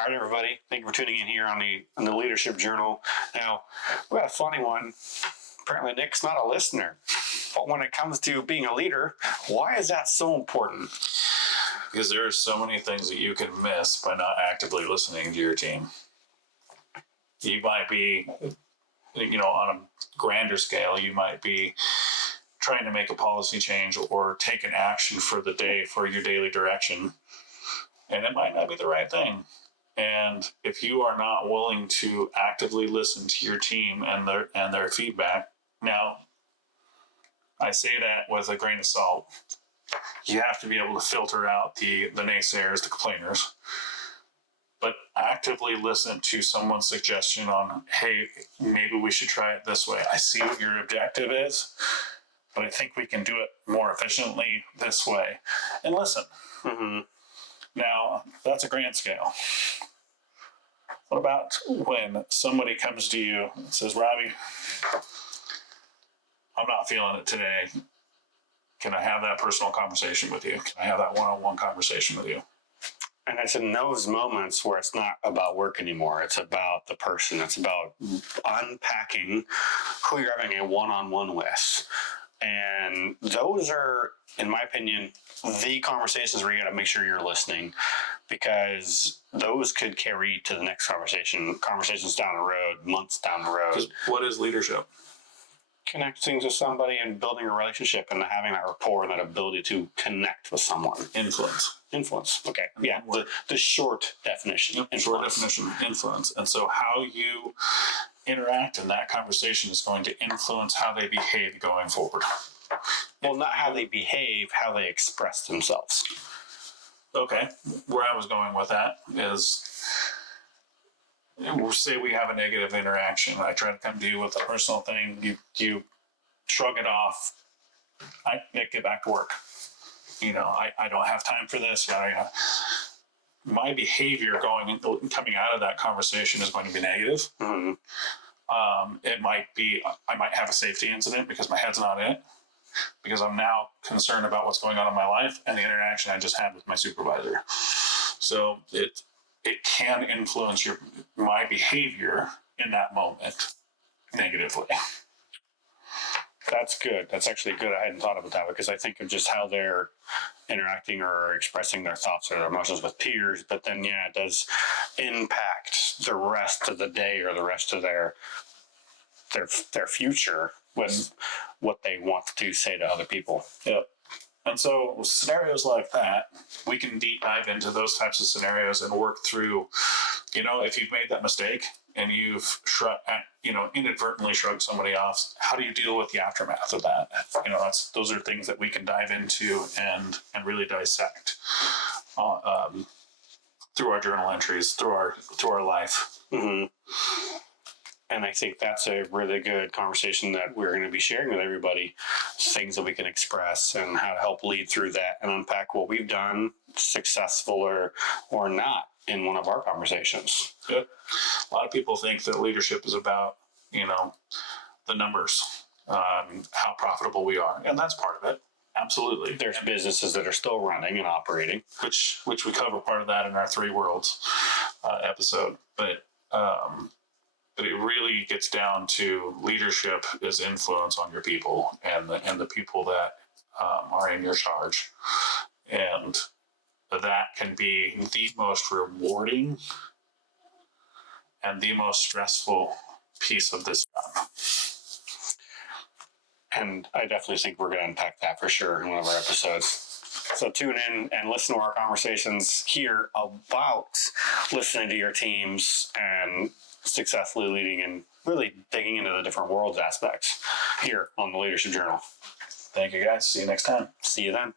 All right, everybody. Thank you for tuning in here on the Leadership Journal. Now, we got a funny one. Apparently, Nick's not a listener. But when it comes to being a leader, why is that so important? Because there are so many things that you can miss by not actively listening to your team. You might be, on a grander scale, you might be trying to make a policy change or take an action for the day for your daily direction, and it might not be the right thing. And if you are not willing to actively listen to your team and their feedback, now I say that with a grain of salt. You have to be able to filter out the naysayers, the complainers, but actively listen to someone's suggestion on, hey, maybe we should try it this way. I see what your objective is, but I think we can do it more efficiently this way. And listen. Mm-hmm. Now, that's a grand scale. What about when somebody comes to you and says, Robbie, I'm not feeling it today. Can I have that personal conversation with you? Can I have that one-on-one conversation with you? And it's in those moments where it's not about work anymore. It's about the person. It's about unpacking who you're having a one-on-one with. And those are, in my opinion, the conversations where you got to make sure you're listening, because those could carry to the next conversations down the road, months down the road. What is leadership? Connecting to somebody and building a relationship and having that rapport and that ability to connect with someone. Influence. Okay. Yeah. The short definition. Yep. Short definition. Influence. And so how you interact in that conversation is going to influence how they behave going forward. Well, not how they behave, how they express themselves. Okay. Where I was going with that is, we'll say we have a negative interaction. I try to come to you with a personal thing. You shrug it off. I get back to work. I don't have time for this. My behavior coming out of that conversation is going to be negative. Mm-hmm. It might be, I might have a safety incident because my head's not in it, because I'm now concerned about what's going on in my life and the interaction I just had with my supervisor. So it can influence my behavior in that moment negatively. That's good. That's actually good. I hadn't thought about that, because I think of just how they're interacting or expressing their thoughts or their emotions with peers, but then, yeah, it does impact the rest of the day or the rest of their future with what they want to say to other people. Yep. And so scenarios like that, we can deep dive into those types of scenarios and work through, if you've made that mistake and you've inadvertently shrugged somebody off, how do you deal with the aftermath of that? Those are things that we can dive into and really dissect through our journal entries, through our life. Mm-hmm. And I think that's a really good conversation that we're going to be sharing with everybody, things that we can express and how to help lead through that and unpack what we've done, successful or not, in one of our conversations. Good. A lot of people think that leadership is about, the numbers, how profitable we are. And that's part of it. Absolutely. There's businesses that are still running and operating. Which we cover part of that in our 3 Worlds episode. But it really gets down to leadership is influence on your people and the people that are in your charge. And that can be the most rewarding and the most stressful piece of this job. And I definitely think we're going to unpack that for sure in one of our episodes. So tune in and listen to our conversations here about listening to your teams and successfully leading and really digging into the different worlds aspects here on the Leadership Journal. Thank you, guys. See you next time. See you then.